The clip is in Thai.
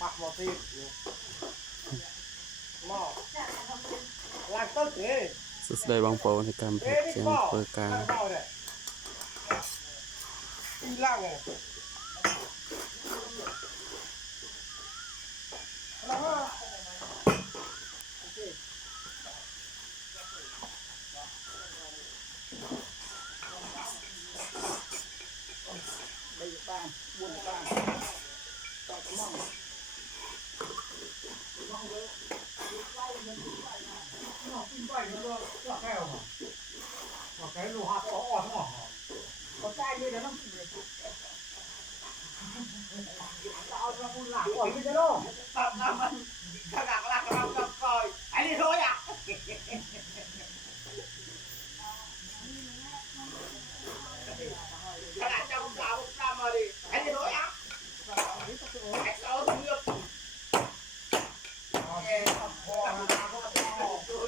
bạc mò thịt mò làm tốt thế สวัสดีบางปอในการเพจ thế เสี đi ยง mò เปิดการ làm mò này đi lăng này đó ไปบ้านบุญบ้านต่อมองมองเลยไล่มันไล่มาเนาะปิ้งไก่มันก็แก้วมาแก้วลูกหาก็อ่อนหม้อก็ใกล้เลยนะน้องเอาไปบุญหลังก่อนไม่ได้หรอกตัดน้ำมันขนาดหลักเรากับก่อยไอ้นี่โทษอ่ะขนาดจำสาวจำมาดิไอ้นี่โทษอ่ะไอ้สาวถึงเลือก พอ